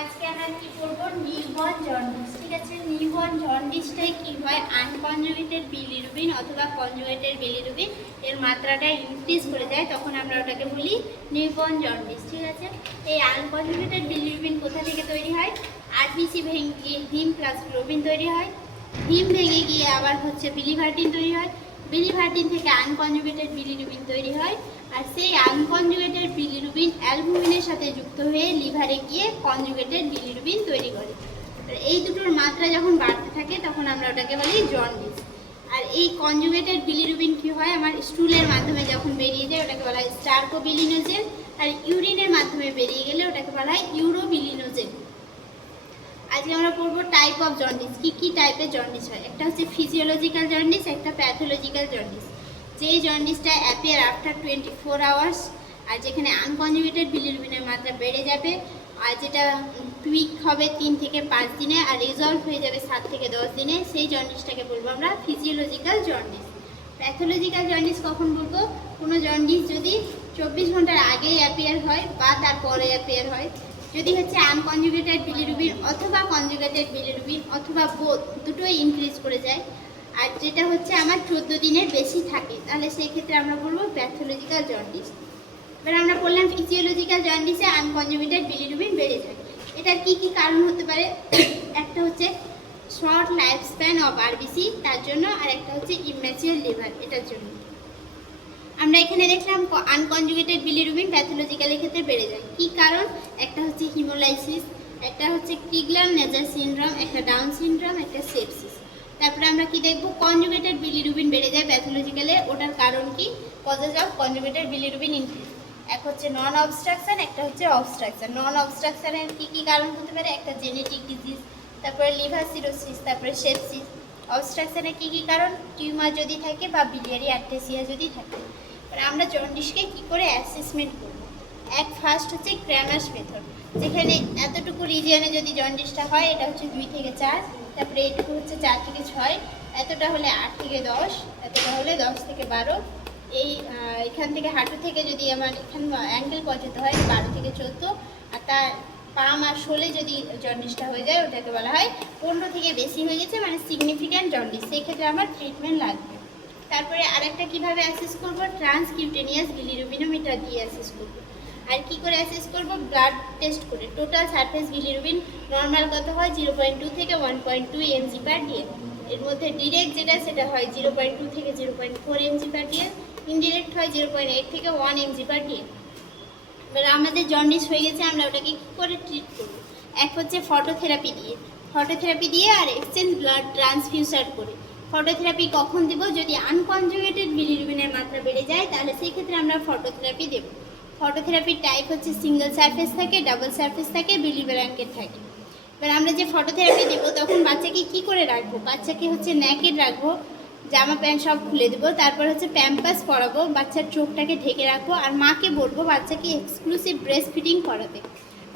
আজকে আমরা কি করব নিউবর্ন জন্ডিস। ঠিক আছে, নিউবর্ন জন্ডিসটাই কি হয়, আনকনজুগেটেড বিলিরুবিন অথবা কনজুগেটেড বিলিরুবিন এর মাত্রাটা ইনক্রিজ করে যায়, তখন আমরা ওটাকে বলি নিউবর্ন জন্ডিস। ঠিক আছে, এই আনকনজুগেটেড বিলিরুবিন কোথা থেকে তৈরি হয়? আরবিসি ভেঙে হিম প্লাস গ্লোবিন তৈরি হয়, হিম ভেঙে গিয়ে আবার হচ্ছে বিলিভার্টিন তৈরি হয়, বিলিভার্টিন থেকে আনকনজুগেটেড বিলিরুবিন তৈরি হয়, আর সেই আনকনজুগেটেড বিলিরুবিন অ্যালবুমিনের সাথে যুক্ত হয়ে লিভারে গিয়ে কনজুগেটেড বিলিরুবিন তৈরি করে। এই দুটোর মাত্রা যখন বাড়তে থাকে তখন আমরা ওটাকে বলি জন্ডিস। আর এই কনজুগেটেড বিলিরুবিন কি হয়, আমার স্টুলের মাধ্যমে যখন বেরিয়ে যায় ওটাকে বলা হয় স্টার্কোবিলিনোজেন, আর ইউরিনের মাধ্যমে বেরিয়ে গেলে ওটাকে বলা হয় ইউরোবিলিনোজেন। আজকে আমরা পড়বো টাইপ অফ জন্ডিস, কি টাইপের জন্ডিস হয়। একটা হচ্ছে ফিজিওলজিক্যাল জন্ডিস, একটা প্যাথোলজিক্যাল জন্ডিস। যে জন্ডিসটা অ্যাপিয়ার আফটার 24 আওয়ার্স, আর যেখানে আনকনজুগেটেড বিলিরুবিনের মাত্রা বেড়ে যাবে, আর যেটা টুইক হবে 3 থেকে 5 দিনে আর রিজলভ হয়ে যাবে 7 থেকে 10 দিনে, সেই জন্ডিসটাকে বলবো আমরা ফিজিওলজিক্যাল জন্ডিস। প্যাথোলজিক্যাল জন্ডিস কখন বলবো? কোনো জন্ডিস যদি 24 ঘন্টার আগেই অ্যাপিয়ার হয় বা তারপরে অ্যাপিয়ার হয়, যদি হচ্ছে আনকনজুগেটেড বিলিরুবিন অথবা কনজুগেটেড বিলিরুবিন অথবা বোথ দুটোই ইনক্রিজ করে যায়, আর যেটা হচ্ছে আমার 14 দিনের বেশি থাকে, তাহলে সেই ক্ষেত্রে আমরা বলবো প্যাথোলজিক্যাল জন্ডিস। এবার আমরা বললাম ফিজিওলজিক্যাল জন্ডিসে আনকনজুগেটেড বিলিরুবিন বেড়ে যায়। এটার কি কারণ হতে পারে? একটা হচ্ছে short life span of RBC, তার জন্য, আর একটা হচ্ছে ইম্যাচিওর লিভার, এটার জন্য। আমরা এখানে দেখলাম আনকনজুগেটেড বিলিরুবিন প্যাথোলজিক্যালের ক্ষেত্রে বেড়ে যায়। কি কারণ? একটা হচ্ছে হিমোলাইসিস, একটা হচ্ছে ক্রিগলার নেজার সিনড্রোম, একটা ডাউন সিনড্রোম, একটা সেপসিস। তারপরে আমরা কি দেখবো, কনজুগেটেড বিলিরুবিন বেড়ে যায় প্যাথোলজিক্যালে, ওটার কারণ কি? Causes of conjugated bilirubin increase. এক হচ্ছে নন অবস্ট্রাকশন, একটা হচ্ছে অবস্ট্রাকশন। নন অবস্ট্রাকশনের কি কারণ হতে পারে? একটা জেনেটিক ডিজিজ, তারপরে লিভার সিরোসিস, তারপরে সেপসিস। অবস্ট্রাকশনের কি কারণ? টিউমার যদি থাকে বা বিলিয়ারি অ্যাট্রেসিয়া যদি থাকে। আমরা জন্ডিসকে কি করে অ্যাসেসমেন্ট করব? ফার্স্ট হচ্ছে ক্র্যামার্স মেথড, যেখানে এতটুকু রিজিয়নে যদি জন্ডিসটা হয়, এটা হচ্ছে 2 থেকে 4, তারপরে এটুকু হচ্ছে 4 থেকে 6, এতটা হলে 8 থেকে 10, এতটা হলে 10 থেকে 12, এখান থেকে হাঁটু থেকে যদি আমার এখানে অ্যাঙ্কেল পর্যন্ত হয় 12 থেকে 14, আর তার পাম আর শোলে যদি জন্ডিসটা হয়ে যায় ওটাকে বলা হয় 15 থেকে বেশি হয়ে গেছে, মানে সিগনিফিক্যান্ট জন্ডিস। সেই ক্ষেত্রে আমার ট্রিটমেন্ট লাগবে। তারপরে আরেকটা কিভাবে অ্যাসেস করব? ট্রান্সকিউটেনিয়াস বিলিরুবিনোমিটার দিয়ে অ্যাসেস করব। আর কি করে অ্যাসেস করব? ব্লাড টেস্ট করে। টোটাল সারফেস বিলিরুবিন নর্মাল কত হয়? 0.2 থেকে 1.2 mg/dl। এর মধ্যে ডিরেক্ট যেটা সেটা হয় 0.2 থেকে 0.4 mg/dl, ইনডিরেক্ট হয় 0.8 থেকে 1 mg/dl। এবার আমাদের জন্ডিস হয়ে গেছে, আমরা ওটাকে কী করে ট্রিট করব? এক হচ্ছে ফটোথেরাপি দিয়ে আর এক্সচেঞ্জ ব্লাড ট্রান্সফিউশন করে। ফটোথেরাপি কখন দেব? যদি আনকনজুগেটেড বিলিরুবিনের মাত্রা বেড়ে যায়, তাহলে সেই ক্ষেত্রে আমরা ফটোথেরাপি দেব। ফটোথেরাপির টাইপ হচ্ছে সিঙ্গেল সারফেস থাকে, ডাবল সারফেস থাকে, বিলি ব্ল্যাঙ্কেট থাকে। এবার আমরা যে ফটোথেরাপি দেব তখন বাচ্চাকে কি করে রাখবো? বাচ্চাকে হচ্ছে নেকেড রাখবো, জামা প্যান্ট সব খুলে দেবো, তারপর হচ্ছে প্যাম্পাস পরাবো, বাচ্চার চোখটাকে ঢেকে রাখবো, আর মাকে বলবো বাচ্চাকে এক্সক্লুসিভ ব্রেস্ট ফিডিং করাতে।